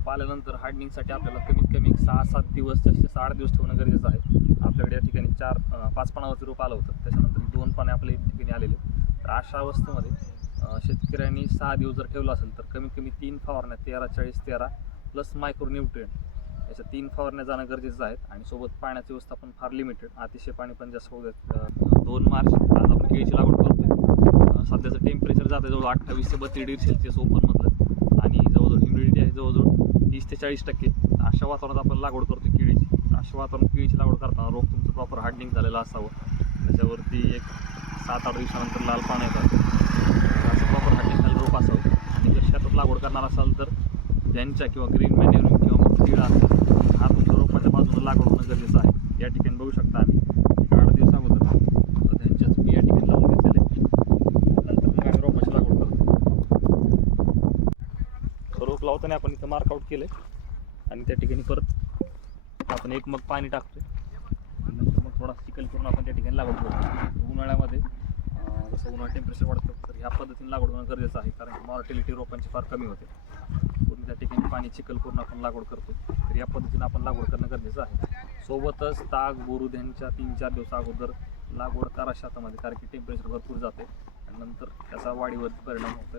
रोप आल्यानंतर हार्डनिंगसाठी आपल्याला कमीत कमी 6-7 दिवस जास्तीत जास्त 8 दिवस ठेवणं गरजेचं आहे. आपल्याकडे या ठिकाणी 4-5 पानावरती रोप आलं होतं, त्याच्यानंतर 2 पाने आपल्या ठिकाणी आलेले. तर अशा अवस्थेमध्ये शेतकऱ्यांनी 6 दिवस जर ठेवलं असेल तर कमीत कमी 3 फवारण्या 13-40-13 प्लस मायक्रोन्यूट्रिएंट अशा 3 फवारण्या जाणं गरजेचं आहे. आणि सोबत पाण्याची व्यवस्थापन फार लिमिटेड, अतिशय पाणी पण जास्त होऊ देत. 2 मार्च आज आपण केळीची लागवड करतोय. सध्याचं टेम्परेचर जातं जवळ 28 ते 32 डिग्री सेल्सिअस ओपनमधलं, आणि जवळजवळ ह्युमिडिटी आहे जवळजवळ 30 ते 40%. अशा वातावरणात आपण लागवड करतो केळीची. अशा वातावरणात केळीची लागवड करताना रोप तुमचं प्रॉपर हार्डनिंग झालेलं असावं. त्याच्यावरती एक 7-8 दिवसानंतर लाल पानं येतात, असं प्रॉपर हार्डनिंग झालेलं रोप असावं. आणि जर शेतात लागवड करणार असाल तर ज्यांच्या किंवा ग्रीन मॅन्युरिंग किंवा मग कीड असेल, हा तुमच्या रोपाच्या बाजूला लागवड होणं गरजेचं आहे. या ठिकाणी बघू शकता आम्ही 8 दिवस अगोदर त्यांच्याच मी या ठिकाणी लावून घेतलेले, नंतर मग आम्ही रोपाची लागवड करतो. रोप लावताना आपण इथं मार्कआउट केलं आणि त्या ठिकाणी परत आपण 1 मग पाणी टाकतोय. नंतर मग थोडा चिखल करून आपण त्या ठिकाणी लागवड करतो. उन्हाळ्यामध्ये जसं उन्हाळ्यात टेम्परेचर वाढतं तर ह्या पद्धतीने लागवड होणं गरजेचं आहे, कारण की मॉर्टिलिटी रोपांची फार कमी होते. पूर्ण त्या ठिकाणी पाणी चिखल करून आपण लागवड करतो. तर या पद्धतीने आपण लागवड करणं गरजेचं आहे. सोबतच ताग बोरुद्यांच्या 3-4 दिवस अगोदर लागवड करा शेतामध्ये, कारण की टेम्परेचर भरपूर जाते आणि नंतर त्याचा वाढीवर परिणाम होतो.